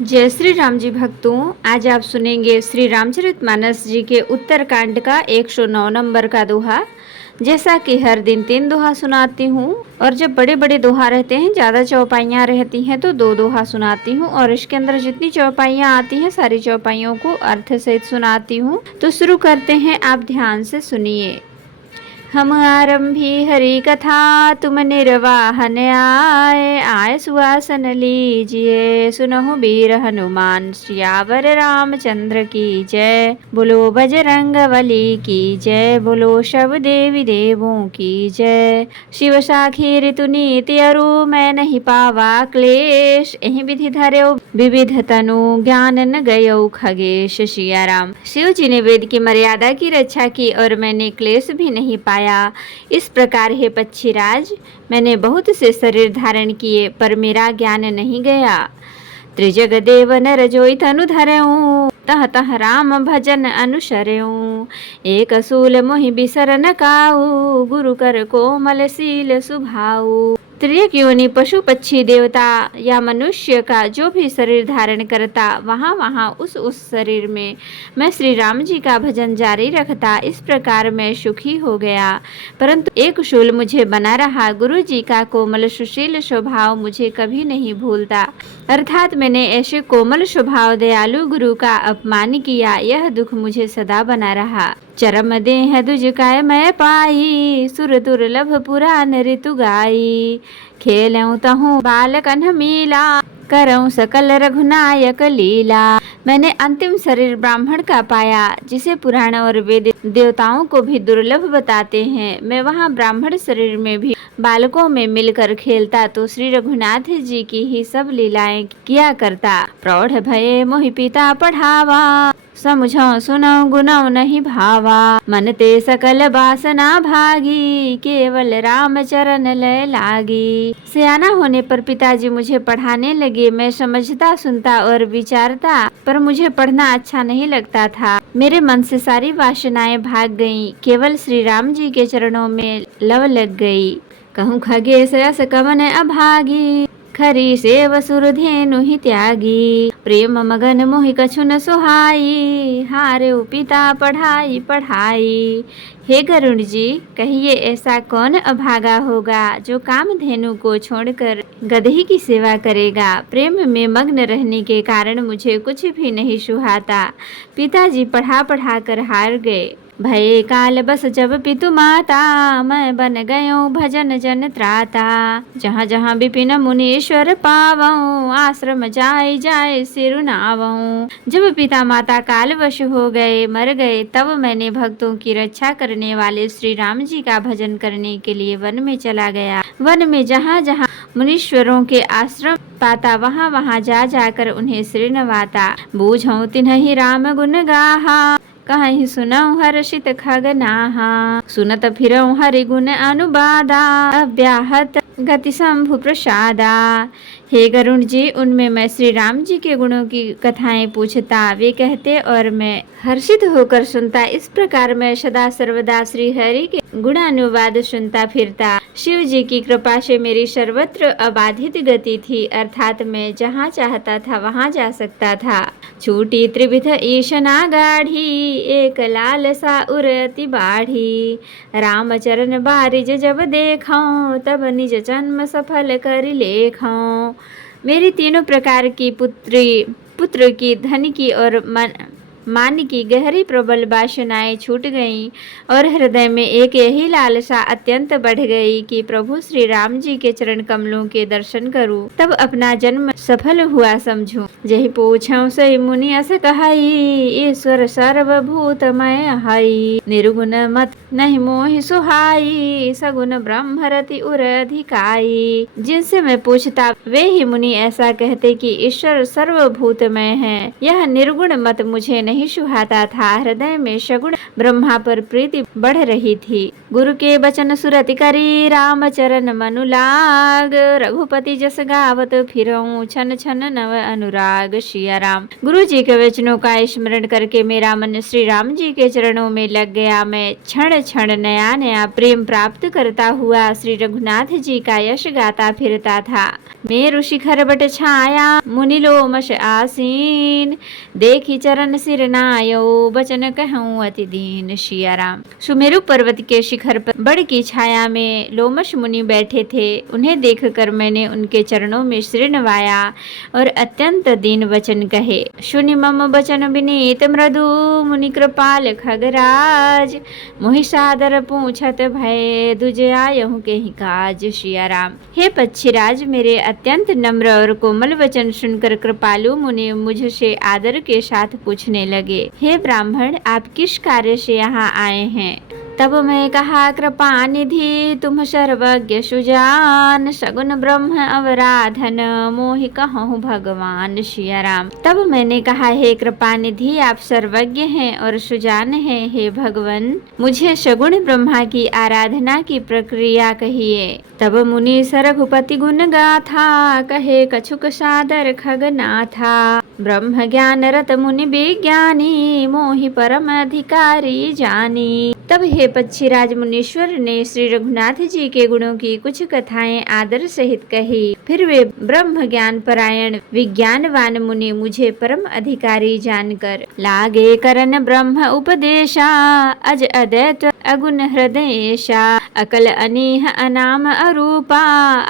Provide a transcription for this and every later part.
जय श्री राम जी भक्तों, आज आप सुनेंगे श्री रामचरितमानस जी के उत्तरकांड का 109 नंबर का दोहा। जैसा कि हर दिन 3 दोहा सुनाती हूँ, और जब बड़े बड़े दोहा रहते हैं, ज़्यादा चौपाइयाँ रहती हैं तो 2 दोहा सुनाती हूँ, और इसके अंदर जितनी चौपाइयाँ आती हैं सारी चौपाइयों को अर्थ सहित सुनाती हूँ। तो शुरू करते हैं, आप ध्यान से सुनिए। हम आरंभी हरि कथा, तुम निर्वाहन आए, आए सुआसन लीजिए, सुनहु वीर हनुमान सियावर रामचंद्र की जय। बोलो बजरंग बली की जय, बोलो सब देवी देवों की जय। शिव साखी ऋतु नीति अरु, मैं नहीं पावा क्लेश, एहि विधि धर्यो विविध तनु, ज्ञान न गयो खगेश। सिया राम। शिव जी ने वेद की मर्यादा की रक्षा की और मैंने क्लेश भी नहीं पाया। इस प्रकार हे पक्षीराज, मैंने बहुत से शरीर धारण किए पर मेरा ज्ञान नहीं गया। त्रिजग देव नर जोई तनु धरऊं, तह तह राम भजन अनुसरऊं। एक असूल मोहि बिसर न काऊ, गुरु कर कोमल सील सुभाऊ। त्रियक योनि पशु पक्षी देवता या मनुष्य का जो भी शरीर धारण करता, वहाँ वहाँ उस शरीर में मैं श्री राम जी का भजन जारी रखता। इस प्रकार मैं सुखी हो गया, परंतु एक शूल मुझे बना रहा। गुरु जी का कोमल सुशील स्वभाव मुझे कभी नहीं भूलता, अर्थात मैंने ऐसे कोमल स्वभाव दयालु गुरु का अपमान किया, यह दुख मुझे सदा बना रहा। चरम देह दुज काय मैं पाई, सुर दुर्लभ पुराण ऋतु गाई। खेलऊं तहु बाल कन्ह मीला, करऊं सकल रघुनायक लीला। मैंने अंतिम शरीर ब्राह्मण का पाया, जिसे पुराण और वेद देवताओं को भी दुर्लभ बताते हैं। मैं वहाँ ब्राह्मण शरीर में भी बालकों में मिलकर खेलता तो श्री रघुनाथ जी की ही सब लीलाएं किया करता। प्रौढ़ भये मोहि पिता पढ़ावा, समझो सुनो गुनो नहीं भावा। मन ते सकल वासना भागी, केवल राम चरण लय लागी। सियाना होने पर पिताजी मुझे पढ़ाने लगे। मैं समझता, सुनता और विचारता, पर मुझे पढ़ना अच्छा नहीं लगता था। मेरे मन से सारी वासनाएं भाग गईं, केवल श्री राम जी के चरणों में लव लग गई। कहूँ खगेश यस कवन अभागी, खरी सेव सुर धेनु ही त्यागी। प्रेम मगन मोहि कछु न सुहाई, हारे पिता पढ़ाई पढ़ाई। हे गरुण जी, कहिए ऐसा कौन अभागा होगा जो कामधेनु को छोड़कर गदही की सेवा करेगा। प्रेम में मग्न रहने के कारण मुझे कुछ भी नहीं सुहाता। पिताजी पढ़ा पढ़ा कर हार गए। भये काल बस जब पितु माता, मैं बन गयो भजन जन त्राता। जहाँ जहाँ विपिन मुनीश्वर पावऊं, आश्रम जाय जाय सिरु नावऊं। जब पिता माता कालवश हो गए, मर गए, तब मैंने भक्तों की रक्षा करने वाले श्री राम जी का भजन करने के लिए वन में चला गया। वन में जहाँ जहाँ मुनीश्वरों के आश्रम पाता, वहाँ वहाँ जा जाकर उन्हें श्री नवाता। बूझऊं तिन्हि राम गुण गाहा, कहीं सुनऊं हर्षित खगनाहा। सुनत फिरऊं हरि गुण अनुबादा, अव्याहत गति शंभु प्रसादा। हे गरुण जी, उनमें मैं श्री राम जी के गुणों की कथाएं पूछता, वे कहते और मैं हर्षित होकर सुनता। इस प्रकार मैं सदा सर्वदा श्री हरि के गुणानुवाद सुनता फिरता। शिव जी की कृपा से मेरी सर्वत्र अबाधित गति थी, अर्थात मैं जहाँ चाहता था वहाँ जा सकता था। छूटी त्रिविध ईशना गाढ़ी, एक लाल सा उरति बाढ़ी। रामचरण बारिज जब देखऊं, तब निज जन्म सफल कर लेखऊं। मेरी तीनों प्रकार की पुत्र की, धन की और मान की गहरी प्रबल वासनाएं छूट गईं, और हृदय में एक यही लालसा अत्यंत बढ़ गई कि प्रभु श्री राम जी के चरण कमलों के दर्शन करूं, तब अपना जन्म सफल हुआ समझूं। जहि पूछऊं सही मुनि अस कहाई, ईश्वर सर्वभूतमय हई। निर्गुण मत नहीं मोहि सुहाई, सगुण ब्रह्म रति उर अधिकाई। जिनसे मैं पूछता वे ही मुनि ऐसा कहते कि ईश्वर सर्वभूतमय है, यह निर्गुण मत मुझे नहीं नहीं सुहाता था। हृदय में सगुण ब्रह्मा पर प्रीति बढ़ रही थी। गुरु के बचन सुरति करी, राम चरण मनु लाग। रघुपति जस गावत फिरऊं, छन छन नव अनुराग। सिया राम। गुरु जी के वचनों का स्मरण करके मेरा मन श्री राम जी के चरणों में लग गया। मैं क्षण क्षण नया नया प्रेम प्राप्त करता हुआ श्री रघुनाथ जी का यश गाता फिरता था। मेरु शिखर बट छाया, मुनि लोमश आसीन। देखी चरण सिर नायो, बचन कहूँ अति दीन। सिया राम। सुमेरु पर्वत के शिखर पर बड़ की छाया में लोमश मुनि बैठे थे। उन्हें देखकर मैंने उनके चरणों में सिर नवाया और अत्यंत दीन वचन कहे। सुनि मम बचन विनीत मृदु, मुनि कृपाल खगराज। मोहि सादर पूछत भय, दुजे आयहु के ही काज। सिया राम। हे पक्षीराज, मेरे अत्यंत नम्र और कोमल वचन सुनकर कृपालु मुनि मुझसे आदर के साथ पूछने लगे, हे ब्राह्मण, आप किस कार्य से यहाँ आए हैं? तब मैं कहा, कृपा निधि तुम सर्वज्ञ सुजान, सगुन ब्रह्म अवराधन, मोहि कहूँ भगवान। सिया राम। तब मैंने कहा, हे कृपा निधि, आप सर्वज्ञ हैं और सुजान हैं। हे भगवान, मुझे सगुण ब्रह्मा की आराधना की प्रक्रिया कहिए। तब मुनि सरघुपति गुण गाथा, कहे कछुक सादर खगनाथा। ब्रह्म ज्ञान रत मुनि विज्ञानी, मोहि परम अधिकारी जानी। तब हे पक्षीराज मुनीश्वर ने श्री रघुनाथ जी के गुणों की कुछ कथाएं आदर सहित कही। फिर वे ब्रह्म ज्ञान परायण विज्ञानवान मुनि मुझे परम अधिकारी जानकर लागे करन ब्रह्म उपदेशा। अज अद्वैत अगुण हृदयेशा, अकल अनीह अनाम अरूपा,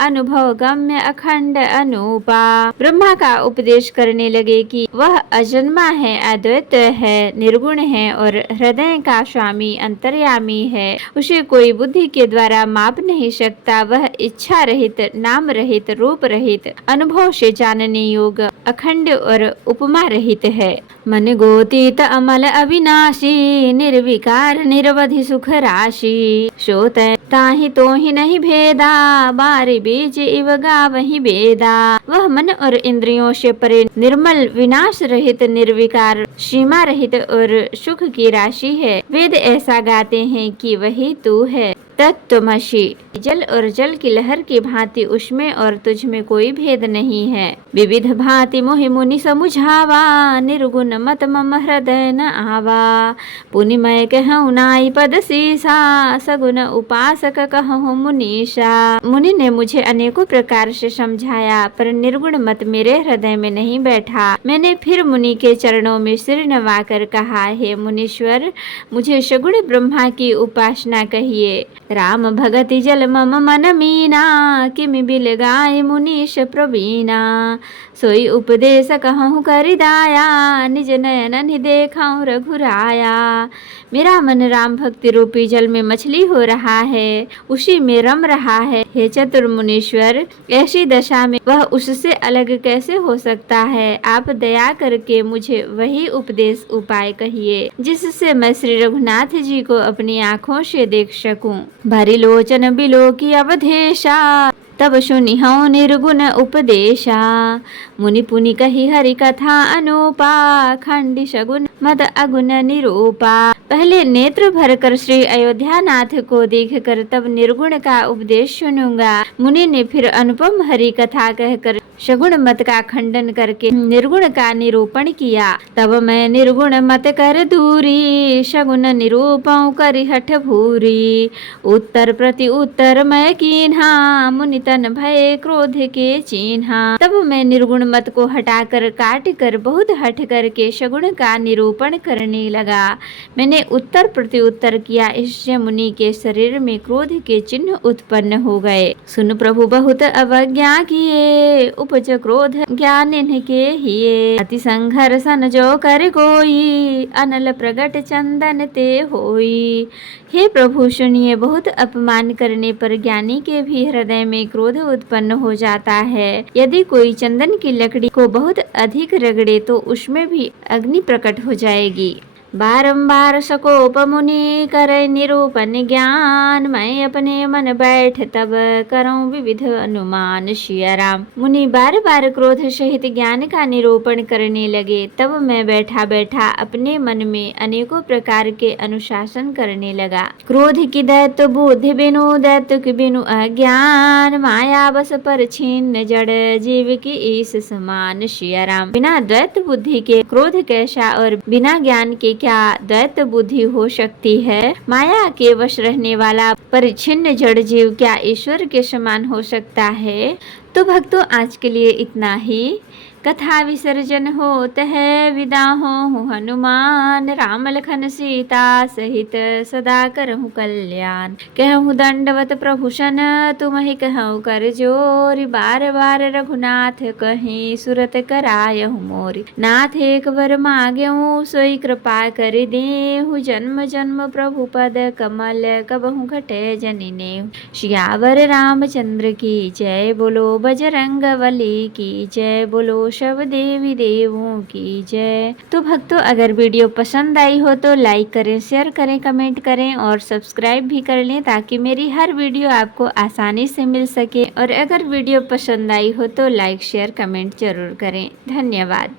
अनुभव गम्य अखंड अनूपा। ब्रह्मा का उपदेश करने लगे कि वह अजन्मा है, अद्वैत है, निर्गुण है और हृदय का स्वामी अंतर्यामी है। उसे कोई बुद्धि के द्वारा माप नहीं सकता। वह इच्छा रहित, नाम रहित, रूप रहित, अनुभव से जानने योग्य, अखंड और उपमा रहित है। मन गोतीत अमल अविनाशी, निर्विकार निरवधि सुख राशि। सोत ताहि तो ही नहीं भेदा, बारी बीज इव गावहि वेदा। वह मन और इंद्रियों से परे, निर्मल, विनाश रहित, निर्विकार, सीमा रहित और सुख की राशि है। वेद ऐसा गाते हैं कि वही तू है, तत्त्वमसि। जल और जल की लहर की भांति उसमें और तुझ में कोई भेद नहीं है। विविध भांति मोहि मुनि समुझावा, निर्गुण मत मम हृदय न आवा। पुनि मैं कहूँ नाई पद सीसा, सगुण उपासक कहूँ मुनीषा। मुनि ने मुझे अनेकों प्रकार से समझाया, पर निर्गुण मत मेरे हृदय में नहीं बैठा। मैंने फिर मुनि के चरणों में सिर नवाकर कहा, हे मुनीश्वर, मुझे सगुण ब्रह्मा की उपासना कहिए। राम भगति जल मम मन मीना, किमि बिल गाय मुनीश प्रवीणा। सोई उपदेश कहूँ करिदाया, निज नयन नि देखऊँ रघुराया। मेरा मन राम भक्ति रूपी जल में मछली हो रहा है, उसी में रम रहा है। हे चतुर मुनीश्वर, ऐसी दशा में वह उससे अलग कैसे हो सकता है? आप दया करके मुझे वही उपदेश उपाय कहिए, जिससे मैं श्री रघुनाथ जी को अपनी आँखों से देख सकूं। भरी लोचन बिलो की अवधेशा, तब सुनिहौ निर्गुण उपदेशा। मुनि पुनि कही हरि कथा अनूपा, खंडी सगुन मद अगुण निरूपा। पहले नेत्र भरकर श्री अयोध्यानाथ को देखकर तब निर्गुण का उपदेश सुनूंगा। मुनि ने फिर अनुपम हरि कथा कहकर सगुण मत का खंडन करके निर्गुण का निरूपण किया। तब मैं निर्गुण मत कर दूरी, सगुण निरूपण करि हठ भूरी। उत्तर प्रति उत्तर मैं कीन्हा, मुनि तन भय क्रोध के चिन्हा। तब मैं निर्गुण मत को हटाकर काट कर बहुत हठ करके सगुण का निरूपण करने लगा। मैंने उत्तर प्रति उत्तर किया, इससे मुनि के शरीर में क्रोध के चिन्ह उत्पन्न हो गए। सुन प्रभु बहुत अवज्ञा किए, उपज क्रोध ज्ञान इनके हिये। अति संघर्षण जो कर कोई, अनल प्रगट चंदन ते होई। हे प्रभु सुनिए, बहुत अपमान करने पर ज्ञानी के भी हृदय में क्रोध उत्पन्न हो जाता है। यदि कोई चंदन की लकड़ी को बहुत अधिक रगड़े तो उसमें भी अग्नि प्रकट हो जाएगी। बारंबार सकोप मुनि करे निरूपण ज्ञान, मैं अपने मन बैठ तब करूं विविध अनुमान। सिया राम। मुनि बार बार क्रोध सहित ज्ञान का निरूपण करने लगे, तब मैं बैठा बैठा अपने मन में अनेकों प्रकार के अनुशासन करने लगा। क्रोध की दैत्य बुद्धि बिनु, दैत्य की बिनु अज्ञान, माया बस पर छिन्न जड़ जीव की ईस समान। सिया राम। बिना द्वैत बुद्धि के क्रोध कैसा, और बिना ज्ञान के क्या द्वैत बुद्धि हो सकती है। माया के वश रहने वाला परिच्छिन्न जड़ जीव क्या ईश्वर के समान हो सकता है। तो भक्तों, आज के लिए इतना ही। कथा विसर्जन होत है, विदा हो हनुमान, राम लखन सीता सहित सदा करहु कल्याण। कहूँ दंडवत प्रभु सन, तुमहि कहूँ कर जोरी, बार बार रघुनाथ कहीं सुरत करायहु मोरी। नाथ एक बर मांगेहूँ, सोई कृपा कर देहु, जन्म जन्म प्रभु पद कमल कबहु घटे जनि नेहु। सियावर रामचंद्र की जय, बोलो बजरंग बली की जय, बोलो सब देवी देवों की जय। तो भक्तों, अगर वीडियो पसंद आई हो तो लाइक करें, शेयर करें, कमेंट करें और सब्सक्राइब भी कर लें, ताकि मेरी हर वीडियो आपको आसानी से मिल सके। और अगर वीडियो पसंद आई हो तो लाइक शेयर कमेंट जरूर करें। धन्यवाद।